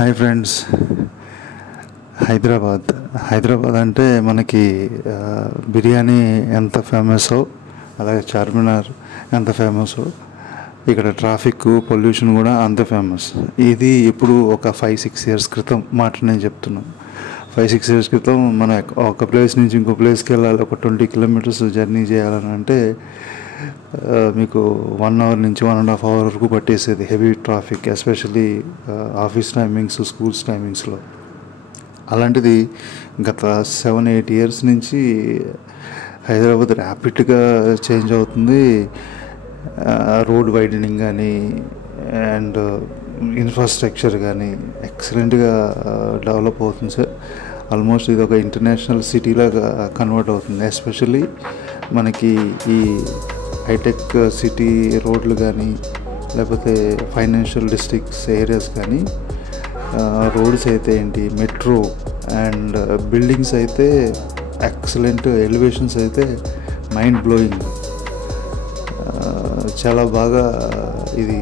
Hi friends. Hyderabad అంటే మనకి బిర్యానీ ఎంత ఫేమసో, అలాగే చార్మినార్ ఎంత ఫేమసో, ఇక్కడ ట్రాఫిక్ పొల్యూషన్ కూడా అంత ఫేమస్. ఇది ఇప్పుడు ఒక 5-6 ఇయర్స్ క్రితం మాట నేను చెప్తున్నాను. 5-6 ఇయర్స్ క్రితం మన ఒక ప్లేస్ నుంచి ఇంకో ప్లేస్కి వెళ్ళాలి, ఒక 20 కిలోమీటర్స్ జర్నీ చేయాలని అంటే మీకు 1 అవర్ నుంచి 1.5 అవర్ వరకు పట్టేసేది. Heavy traffic, especially office timings, schools టైమింగ్స్లో. అలాంటిది గత 7-8 ఇయర్స్ నుంచి హైదరాబాద్ ర్యాపిడ్గా చేంజ్ అవుతుంది. రోడ్ వైడనింగ్ కానీ అండ్ ఇన్ఫ్రాస్ట్రక్చర్ కానీ ఎక్సలెంట్గా డెవలప్ అవుతుంది సార్. ఆల్మోస్ట్ ఇది ఒక ఇంటర్నేషనల్ సిటీలాగా కన్వర్ట్ అవుతుంది. ఎస్పెషల్లీ మనకి ఈ హైటెక్ సిటీ రోడ్లు కానీ, లేకపోతే ఫైనాన్షియల్ డిస్ట్రిక్ట్స్ ఏరియాస్ కానీ, రోడ్స్ అయితే ఏంటి, మెట్రో అండ్ బిల్డింగ్స్ అయితే ఎక్సలెంట్, ఎలివేషన్స్ అయితే మైండ్ బ్లోయింగ్. చాలా బాగా ఇది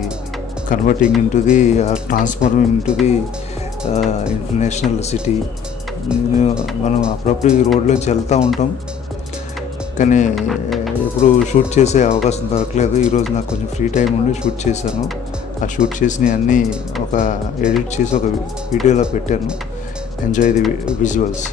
converting into the transforming into the international city. మనం అప్పుడప్పుడు ఈ రోడ్లోంచి వెళ్తూ ఉంటాం, కానీ ఎప్పుడు షూట్ చేసే అవకాశం దొరకలేదు. ఈరోజు నాకు కొంచెం ఫ్రీ టైం ఉండి షూట్ చేశాను. ఆ షూట్ చేసినవి అన్నీ ఒక ఎడిట్ చేసి ఒక వీడియోలో పెట్టాను. Enjoy the visuals.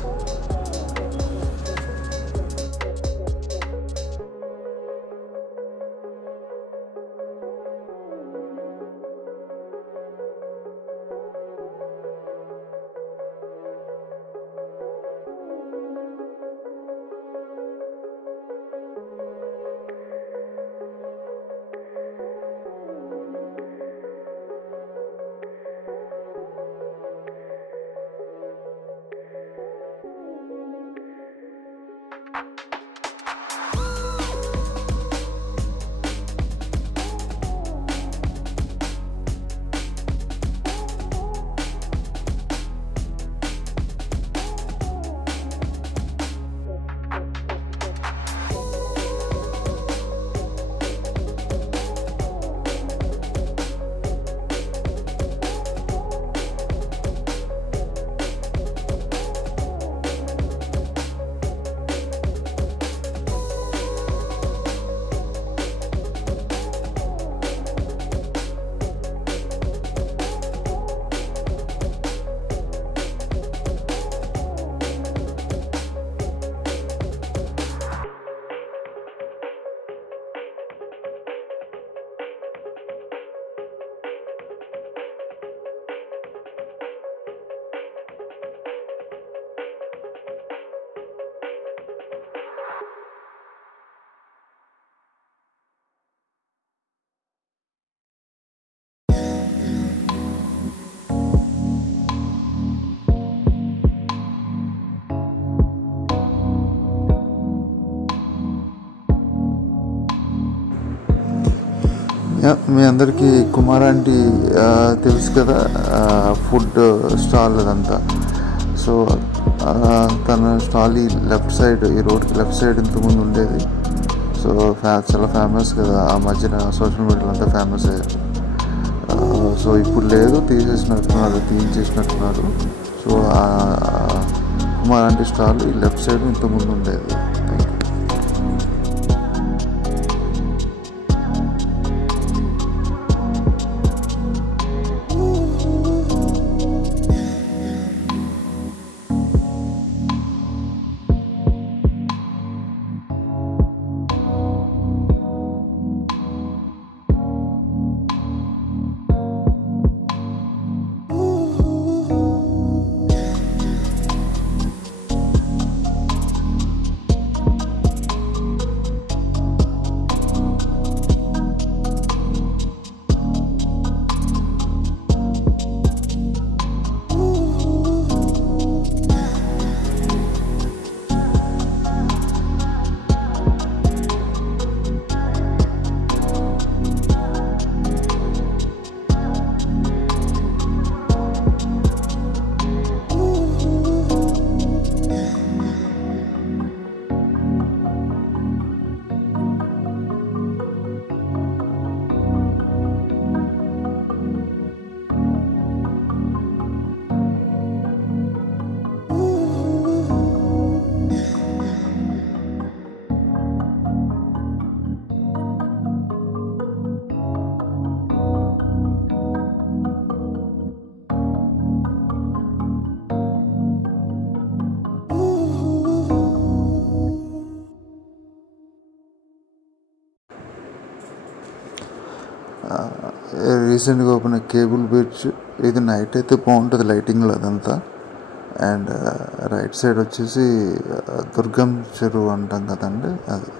మీ అందరికీ కుమార్ ఆంటీ తెలుసు కదా, ఫుడ్ స్టాల్ అదంతా. సో తన స్టాల్ ఈ లెఫ్ట్ సైడ్, ఈ రోడ్కి లెఫ్ట్ సైడ్ ఇంతకుముందు ఉండేది. సో చాలా ఫేమస్ కదా, ఆ మధ్యన సోషల్ మీడియాలో అంతా ఫేమస్ అయ్యారు. సో ఇప్పుడు లేదు, తీయించేసినట్టున్నారు. సో కుమార్ ఆంటీ స్టాల్ ఈ లెఫ్ట్ సైడ్ ఇంతకుముందు ఉండేది. రీసెంట్గా ఓపెన్ కేబుల్ బ్రిడ్జ్. ఇది నైట్ అయితే బాగుంటుంది లైటింగ్లో అదంతా. అండ్ రైట్ సైడ్ వచ్చేసి దుర్గం చెరువు అంటాం కదండి అది.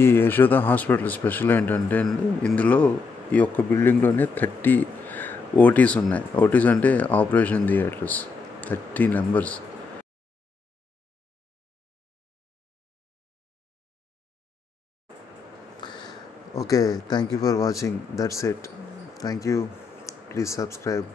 ఈ యశోద హాస్పిటల్ స్పెషల్ ఏంటంటే అండి, ఇందులో ఈ ఒక్క బిల్డింగ్లోనే 30 ఓటీస్ ఉన్నాయి. ఓటీస్ అంటే operation theatres, 30 numbers. Okay, thank you for watching. That's it. Thank you. Please subscribe.